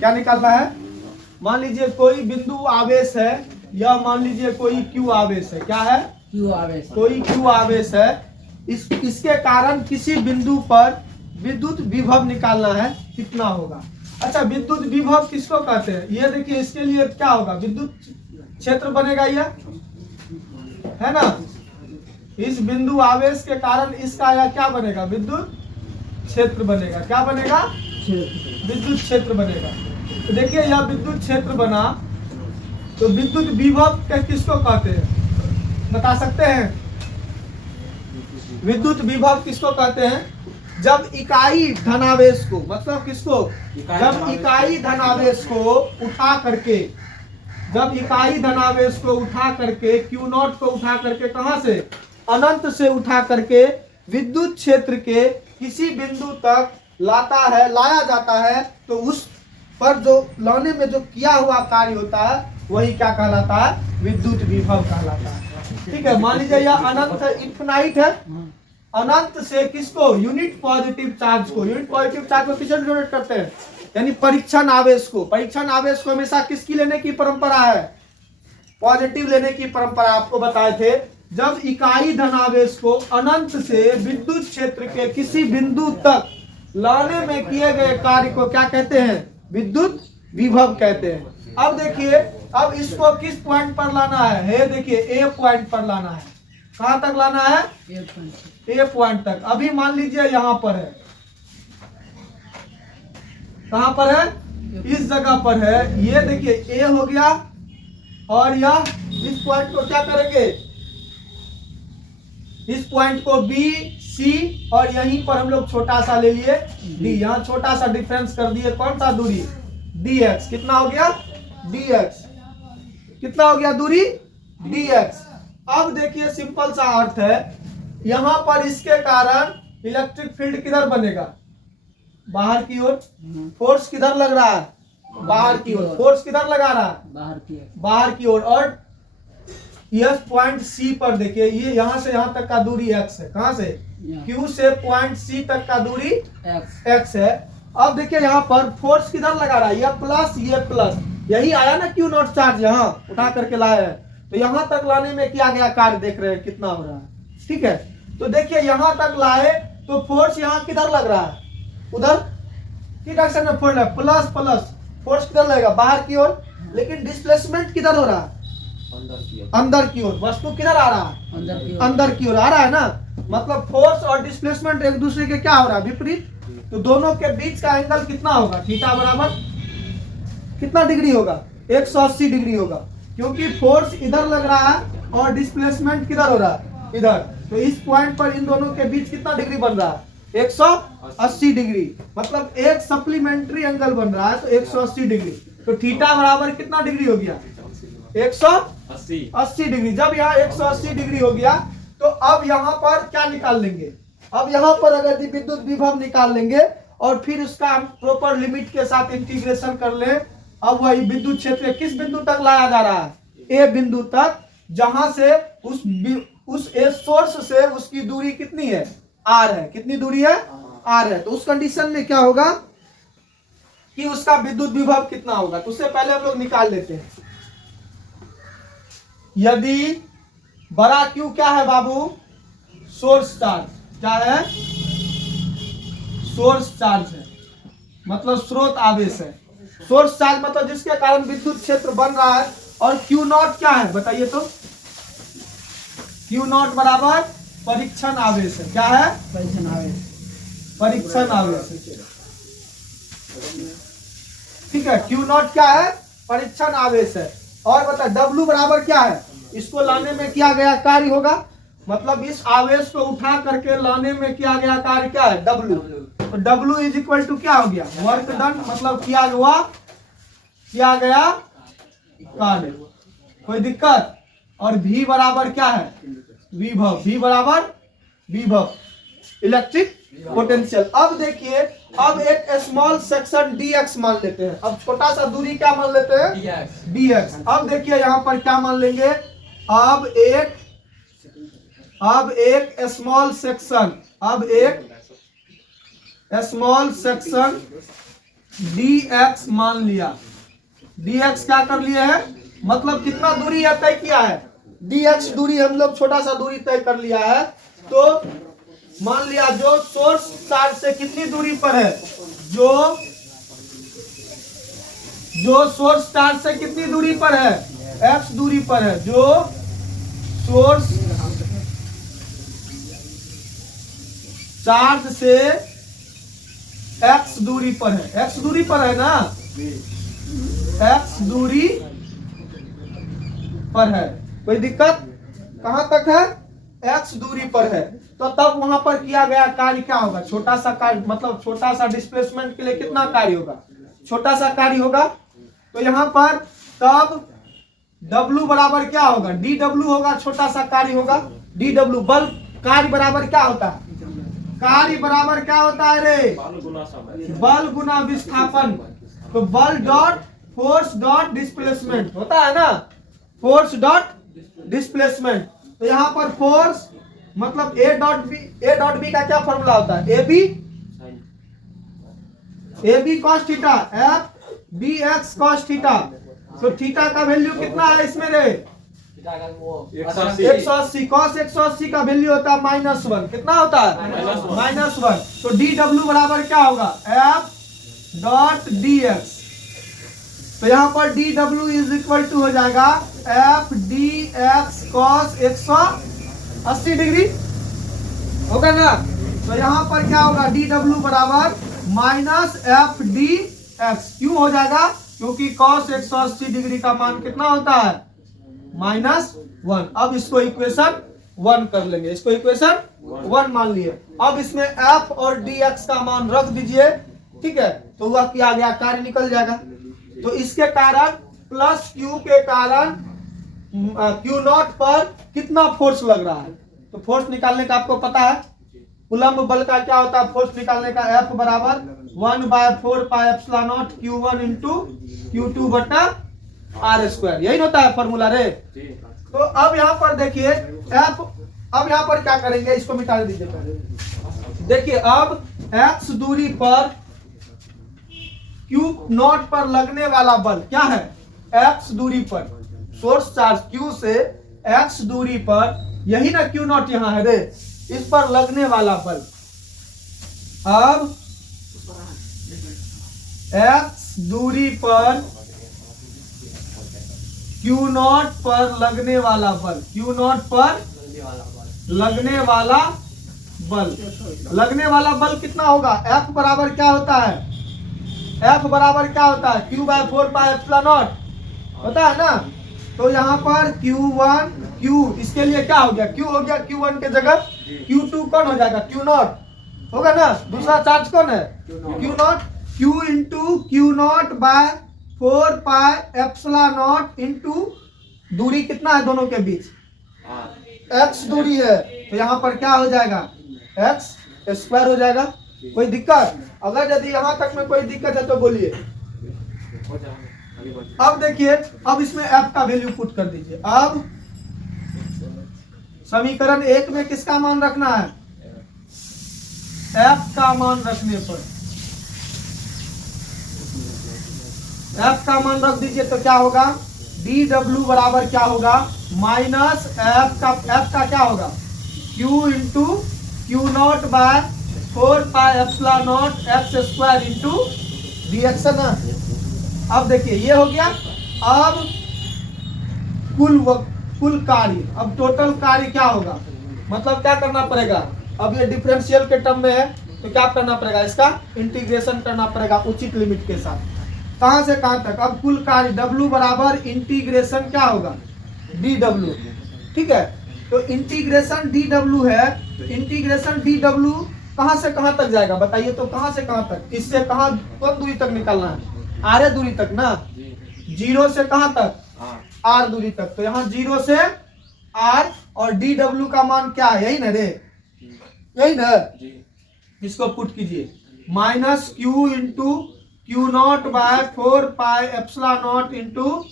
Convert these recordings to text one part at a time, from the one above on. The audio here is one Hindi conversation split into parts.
क्या निकालना है? मान लीजिए कोई बिंदु आवेश है, या मान लीजिए कोई क्यू आवेश है। क्या है? क्यू आवेश। कोई क्यू आवेश है। इसके कारण किसी बिंदु पर विद्युत विभव निकालना है, कितना होगा? अच्छा, विद्युत विभव किसको कहते हैं? ये देखिए, इसके लिए क्या होगा? विद्युत क्षेत्र बनेगा, यह है ना। इस बिंदु आवेश के कारण इसका यह क्या बनेगा? विद्युत क्षेत्र बनेगा। क्या बनेगा? विद्युत क्षेत्र बनेगा। तो देखिए, यह विद्युत क्षेत्र बना, तो विद्युत विभव किसको कहते हैं, बता सकते हैं? विद्युत विभव किसको कहते हैं? जब इकाई धनावेश को, मतलब किसको? जब इकाई धनावेश को उठा करके, जब इकाई धनावेश को उठा करके, क्यू नॉट को उठा करके, कहां से? अनंत से उठा करके विद्युत क्षेत्र के किसी बिंदु तक लाया जाता है, तो उस पर जो लाने में जो किया हुआ कार्य होता है, वही क्या कहलाता है? विद्युत विभव कहलाता है। ठीक है, मान लीजिए यह अनंत इन्फिनाइट है। अनंत से किसको? यूनिट पॉजिटिव चार्ज को। यूनिट पॉजिटिव चार्ज को किससे डिनोट करते हैं? यानी परीक्षण आवेश को। परीक्षण आवेश को हमेशा किसकी लेने की परंपरा है? पॉजिटिव लेने की परंपरा। आपको बताए थे, जब इकाई धनावेश को अनंत से विद्युत क्षेत्र के किसी बिंदु तक लाने में किए गए कार्य को क्या कहते हैं? विद्युत विभव कहते हैं। अब देखिए, अब इसको किस पॉइंट पर लाना है? ये देखिए, ए पॉइंट पर लाना है। कहां तक लाना है? ए पॉइंट तक। अभी मान लीजिए यहां पर है। कहां पर है? इस जगह पर है। ये देखिए, ए हो गया, और यह इस पॉइंट को क्या करेंगे? इस पॉइंट को बी, सी, और यहीं पर हम लोग छोटा सा ले लिए डी। यहाँ छोटा सा डिफरेंस कर दिए। कौन सा दूरी? dx। कितना हो गया? dx। कितना हो गया दूरी? dx। अब देखिए, सिंपल सा अर्थ है, यहां पर इसके कारण इलेक्ट्रिक फील्ड किधर बनेगा? बाहर की ओर। फोर्स किधर लग रहा है? बाहर की ओर। फोर्स किधर लगा रहा है? बाहर की ओर। और यह पॉइंट सी पर देखिए, ये यहां से यहां तक का दूरी x है। कहां से? Q से पॉइंट सी तक का दूरी x है। अब देखिए, यहाँ पर फोर्स किधर लगा रहा है? ये प्लस, ये प्लस। यही आया ना क्यू नॉट चार्ज, यहाँ उठा करके लाया है। तो यहाँ तक लाने में किया गया कार्य देख रहे हैं कितना हो रहा है। ठीक है, तो देखिए, यहाँ तक लाए तो फोर्स यहाँ किधर लग रहा है? उधर की डायरेक्शन में फोर्स है, प्लस प्लस। फोर्स किधर लगेगा? बाहर की ओर। लेकिन डिस्प्लेसमेंट किधर हो रहा है? अंदर की ओर। वस्तु किधर आ रहा है? अंदर की ओर आ रहा है ना। मतलब फोर्स और डिस्प्लेसमेंट एक दूसरे के क्या हो रहा है? विपरीत। तो दोनों के बीच का एंगल कितना होगा? थीटा बराबर कितना डिग्री होगा? 180 डिग्री होगा, क्योंकि फोर्स इधर लग रहा है और डिस्प्लेसमेंट किधर हो रहा है? इधर। तो इस पॉइंट पर इन दोनों के बीच कितना डिग्री बन रहा है? 180 डिग्री। मतलब एक सप्लीमेंट्री एंगल बन रहा है, तो 180 डिग्री। तो थीटा बराबर कितना डिग्री हो गया? 180 डिग्री। जब यहाँ 180 डिग्री हो गया, तो अब यहाँ पर क्या निकाल लेंगे? अब यहाँ पर अगर विद्युत विभव निकाल लेंगे, और फिर उसका प्रॉपर लिमिट के साथ इंटीग्रेशन कर ले। अब वही विद्युत क्षेत्र किस बिंदु तक लाया जा रहा है? ए बिंदु तक, जहां से उस ए सोर्स से उसकी दूरी कितनी है? आर है। कितनी दूरी है? आर है। तो उस कंडीशन में क्या होगा कि उसका विद्युत विभव कितना होगा? तो उससे पहले हम लोग निकाल लेते हैं। यदि बड़ा क्यू क्या है बाबू? Source charge. क्या है? सोर्स चार्ज है, मतलब स्रोत आवेश है। सोर्स चार्ज मतलब जिसके कारण विद्युत क्षेत्र बन रहा है। और क्यू नॉट क्या है बताइए तो? क्यू नॉट बराबर परीक्षण आवेश है। क्या है? परीक्षण आवेश। परीक्षण आवेश। ठीक है, क्यू नॉट क्या है? परीक्षण आवेश है। और बता, डब्ल्यू बराबर क्या है? इसको लाने में किया गया कार्य होगा। मतलब इस आवेश को उठा करके लाने में किया गया कार्य क्या है? डब्ल्यू। तो डब्ल्यू इज इक्वल टू क्या हो गया? वर्क डन, मतलब किया गया कार्य। कोई दिक्कत? और V बराबर क्या है? विभव। V बराबर विभव, इलेक्ट्रिक पोटेंशियल। अब देखिए, अब एक स्मॉल सेक्शन dx मान लेते हैं। अब छोटा सा दूरी क्या मान लेते हैं? dx। अब देखिए, यहां पर क्या मान लेंगे? अब एक स्मॉल सेक्शन dx मान लिया। dx क्या कर लिए है, मतलब कितना दूरी है तय किया है, dx दूरी हम लोग छोटा सा दूरी तय कर लिया है। तो मान लिया जो सोर्स चार्ज से कितनी दूरी पर है, जो सोर्स चार्ज से कितनी दूरी पर है, x दूरी पर है, जो सोर्स चार्ज से x दूरी पर है, x दूरी पर है ना, x दूरी पर है, कोई दिक्कत, कहां तक है, x दूरी पर है। तो तब वहां पर किया गया कार्य क्या होगा, छोटा सा कार्य, मतलब छोटा सा डिस्प्लेसमेंट के लिए कितना कार्य होगा, छोटा सा कार्य होगा। तो यहां पर तब W बराबर क्या होगा, dW होगा, छोटा सा कार्य होगा dW। बल कार्य बराबर क्या होता है, कार्य बराबर क्या होता है रे, बल गुना विस्थापन। तो बल डॉट फोर्स डॉट डिस्प्लेसमेंट होता है ना, फोर्स डॉट डिस्प्लेसमेंट। तो यहां पर फोर्स मतलब ए डॉट बी का क्या फॉर्मूला होता है, A B cos theta, F B X cos theta. तो थीटा का वैल्यू कितना है इसमें रे, 180, कॉस 180 का वैल्यू होता है -1, कितना होता है -1। तो डी डब्ल्यू बराबर क्या होगा, एफ डॉट डी एक्स। तो यहाँ पर D W is equal to हो जाएगा F D X cos 180 degree, होगा ना। तो यहाँ पर क्या होगा, डी डब्ल्यू बराबर माइनस एफ डी एक्स, क्यों हो जाएगा, क्योंकि कॉस 180 डिग्री का मान कितना होता है -1। अब इसको इक्वेशन 1 कर लेंगे, इसको इक्वेशन 1 मान लिए। अब इसमें एफ और डी एक्स का मान रख दीजिए, ठीक है। तो वह किया गया कार्य निकल जाएगा। तो इसके कारण प्लस क्यू के कारण क्यू नॉट पर कितना फोर्स लग रहा है। तो फोर्स निकालने का आपको पता है, कूलम्ब बल का क्या होता है, फोर्स निकालने का एफ बराबर 1/4 पाई epsilon not Q1 into Q2 बटा आर स्क्वायर, यही होता है फॉर्मूला रे। तो अब यहाँ पर देखिए एफ, अब यहाँ पर क्या करेंगे, इसको मिटा दीजिए पहले। देखिए अब एक्स दूरी पर क्यू नॉट पर लगने वाला बल क्या है, एक्स दूरी पर सोर्स चार्ज क्यू से एक्स दूरी पर, यही ना क्यू नॉट यहाँ है रे, इस पर लगने वाला बल। अब एक्स दूरी पर क्यू नॉट पर लगने वाला बल, क्यू नॉट पर लगने वाला बल, लगने वाला बल कितना होगा, एफ बराबर क्या होता है, एफ बराबर क्या होता है, Q/4 पाई एप्सिलॉन नॉट होता है ना। तो यहाँ पर Q1 Q, इसके लिए क्या हो गया, Q हो गया, Q1 के जगह Q2 कौन हो जाएगा, Q नॉट होगा ना, दूसरा चार्ज कौन है Q naught, Q into Q naught by 4 pi epsilon naught into दूरी कितना है दोनों के बीच, x दूरी है। तो यहाँ पर क्या हो जाएगा, x स्क्वायर हो जाएगा। कोई दिक्कत, अगर यदि यहाँ तक में कोई दिक्कत है तो बोलिए। अब देखिए, अब इसमें f का वैल्यू पुट कर दीजिए। अब समीकरण 1 में किसका मान रखना है, f का मान रखने पर, f का मान रख दीजिए तो क्या होगा, dw बराबर क्या होगा, माइनस f का क्या होगा, q into Q naught by 4 pi epsilon naught X square into D X है ना। अब देखिए ये हो गया। अब कुल कार्य, अब टोटल कार्य क्या होगा, मतलब क्या करना पड़ेगा, अब ये डिफरेंशियल के टर्म में है तो क्या करना पड़ेगा, इसका इंटीग्रेशन करना पड़ेगा उचित लिमिट के साथ, कहां से कहां तक। अब कुल कार्य W बराबर इंटीग्रेशन क्या होगा, dW, ठीक है। तो इंटीग्रेशन dW है, तो इंटीग्रेशन dW कहां से कहां तक जाएगा बताइए, तो कहां से कहां तक, इससे कहां कौन दूरी तक निकालना है, आर दूरी तक ना, 0 से कहां तक, r दूरी तक। तो यहाँ 0 से r और dW का मान क्या है, यही ना रे, यही ना। इसको पुट कीजिए, minus q into Q naught by 4 pi epsilon naught into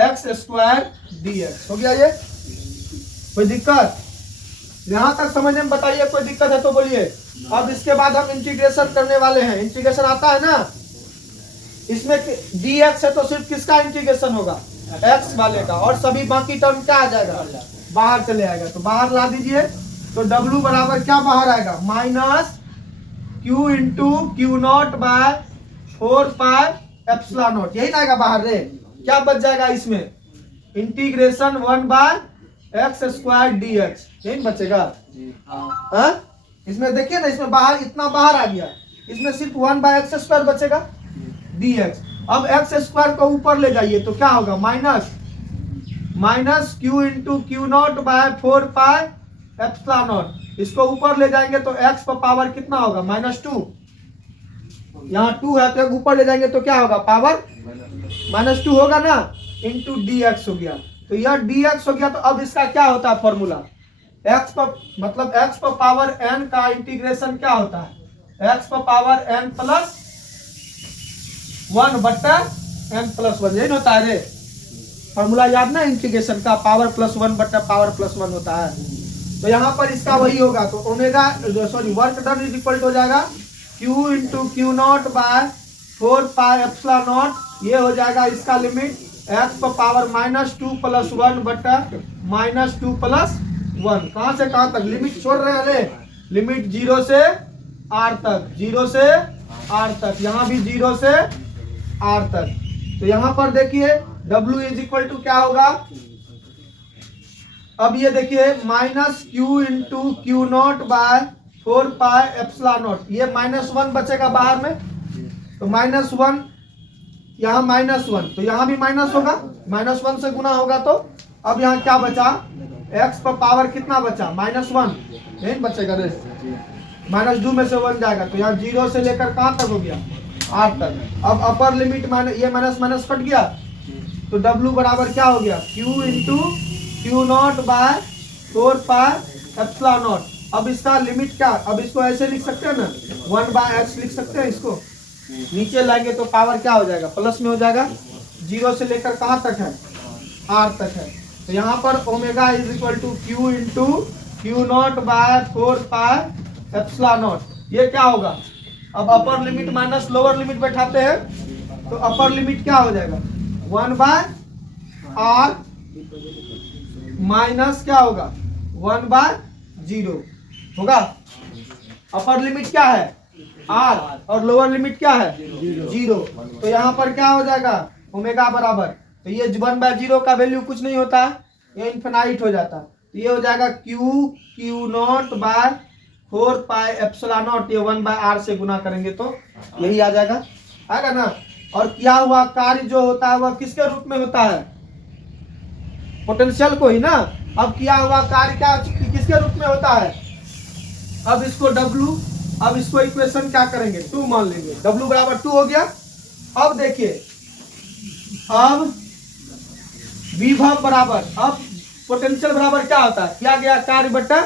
X square D X, हो गया ये। कोई दिक्कत, यहाँ तक समझने में बताइए, कोई दिक्कत है तो बोलिए। अब इसके बाद हम इंटीग्रेशन करने वाले हैं, इंटीग्रेशन आता है ना, इसमें dx है तो सिर्फ किसका इंटीग्रेशन होगा, x वाले का, और सभी बाकी टर्म क्या आ जाएगा, बाहर चले आएगा। तो बाहर ला दीजिए, तो w बराबर क्या बाहर आएगा, minus q into Q naught by 4 pi epsilon naught, यही ना आएगा बाहर रे। क्या बच जाएगा इसमें, integration 1 by X square D X, यही बचेगा। हाँ इसमें देखिए ना, इसमें बाहर इतना बाहर आ गया, इसमें सिर्फ 1 बाय एक्स स्क्वायर बचेगा डी एक्स। अब एक्स स्क्वायर को ऊपर ले जाइए तो क्या होगा, minus Q into Q naught by 4 pi epsilon naught. इसको ऊपर ले जाएंगे तो एक्स पर पावर कितना होगा, -2, यहाँ 2 है तो ऊपर ले जाएंगे तो क्या होगा, पावर -2 होगा ना, इंटू डी एक्स हो गया। तो यह dx हो गया। तो अब इसका क्या होता है फॉर्मूला, x पर मतलब x पर पावर n का इंटीग्रेशन क्या होता है, x पर पावर n प्लस 1 बट्टा n प्लस 1, यही होता है रे फॉर्मूला, याद ना, इंटीग्रेशन का पावर प्लस 1 बट्टा पावर प्लस 1 होता है। तो यहाँ पर इसका वही होगा, तो omega work done is equal हो जाएगा q into Q naught by 4 pi epsilon naught, ये हो जाएगा इसका लिमिट x पर पावर -2 प्लस 1 बट्टा -2 प्लस 1। कहां से कहां तक लिमिट छोड़ रहे हैं रे, लिमिट 0 से r तक, 0 से r तक, यहाँ भी 0 से r तक। तो यहाँ पर देखिए w इज इक्वल टू क्या होगा, अब ये देखिए minus Q into Q naught by 4 pi epsilon naught, ये -1 बचेगा बाहर में, तो -1 यहाँ -1, तो यहाँ भी माइनस होगा, -1 से गुना होगा। तो अब यहाँ क्या बचा, x पर पावर कितना बचा, -1, नहीं बचेगा रे, -2 में से 1 जाएगा, तो यहाँ 0 से लेकर कहाँ तक हो गया, r तक। अब अपर लिमिट ये माइनस माइनस कट गया, तो w बराबर क्या हो गया, q into Q naught by 4 pi epsilon naught. अब इसका लिमिट क्या, अब इसको ऐसे लिख सकते हैं ना, 1 बाय एक्स लिख सकते हैं, इसको नीचे लाएंगे तो पावर क्या हो जाएगा, प्लस में हो जाएगा, 0 से लेकर कहां तक है, r तक है। तो यहाँ पर omega is equal to Q into Q naught by 4 pi epsilon naught, ये क्या होगा। अब upper limit minus lower limit बैठाते हैं, तो अपर लिमिट क्या हो जाएगा, 1 बाय r माइनस क्या होगा, 1 बाय 0 होगा। अपर लिमिट क्या है, r, और लोअर लिमिट क्या है, 0। तो यहाँ पर क्या हो जाएगा, ओमेगा बराबर, तो ये 1/0 का वैल्यू कुछ नहीं होता है, ये इन्फिनाइट हो जाता है। तो ये हो जाएगा Q naught by 4 pi epsilon naught, ये 1/r से गुना करेंगे तो यही आ जाएगा, आएगा ना। और किया हुआ कार्य जो होता है वह किसके रूप में होता है, पोटेंशियल को ही ना। अब किया हुआ कार्य क्या किसके रूप में होता है, अब इसको w, अब इसको इक्वेशन क्या करेंगे, 2 मान लेंगे, w बराबर 2 हो गया। अब देखिए, अब विभव बराबर, अब पोटेंशियल बराबर क्या होता है, किया गया कार्य बटा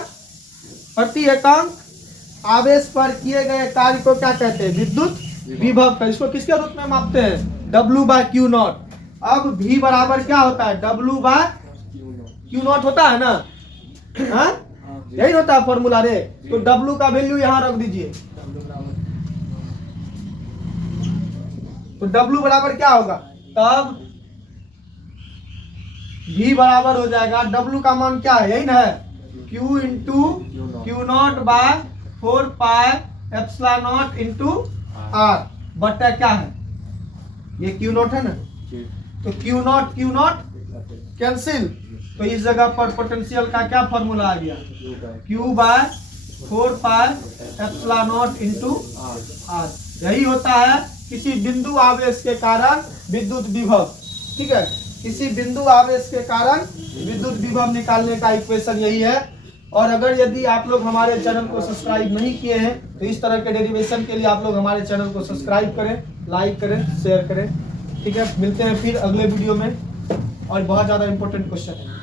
प्रति एकांक आवेश पर किए गए कार्य को क्या कहते हैं, विद्युत विभव का। इसको किसके रूप में मापते हैं, w/q0। अब v बराबर क्या होता है, w/q0 होता है ना, हाँ यही होता है फॉर्मूला रे। तो w का वैल्यू यहाँ रख दीजिए, तो w बराबर क्या होगा, तब v बराबर हो जाएगा, w का मान क्या है, यही ना है, q into Q naught by 4 pi epsilon naught into r बटा क्या है, ये q0 है ना, तो क्यू नॉट कैंसिल, तो इस जगह पर पोटेंशियल का क्या फॉर्मूला आ गया, q by 4 pi epsilon naught into r। यही होता है किसी बिंदु आवेश के कारण विद्युत विभव, ठीक है, किसी बिंदु आवेश के कारण विद्युत विभव निकालने का इक्वेशन यही है। और अगर यदि आप लोग हमारे चैनल को सब्सक्राइब नहीं किए हैं तो इस तरह के डेरिवेशन के लिए आप लोग हमारे चैनल को सब्सक्राइब करें, लाइक करें, शेयर करें, ठीक है। मिलते हैं फिर अगले वीडियो में, और बहुत ज़्यादा इंपॉर्टेंट क्वेश्चन है।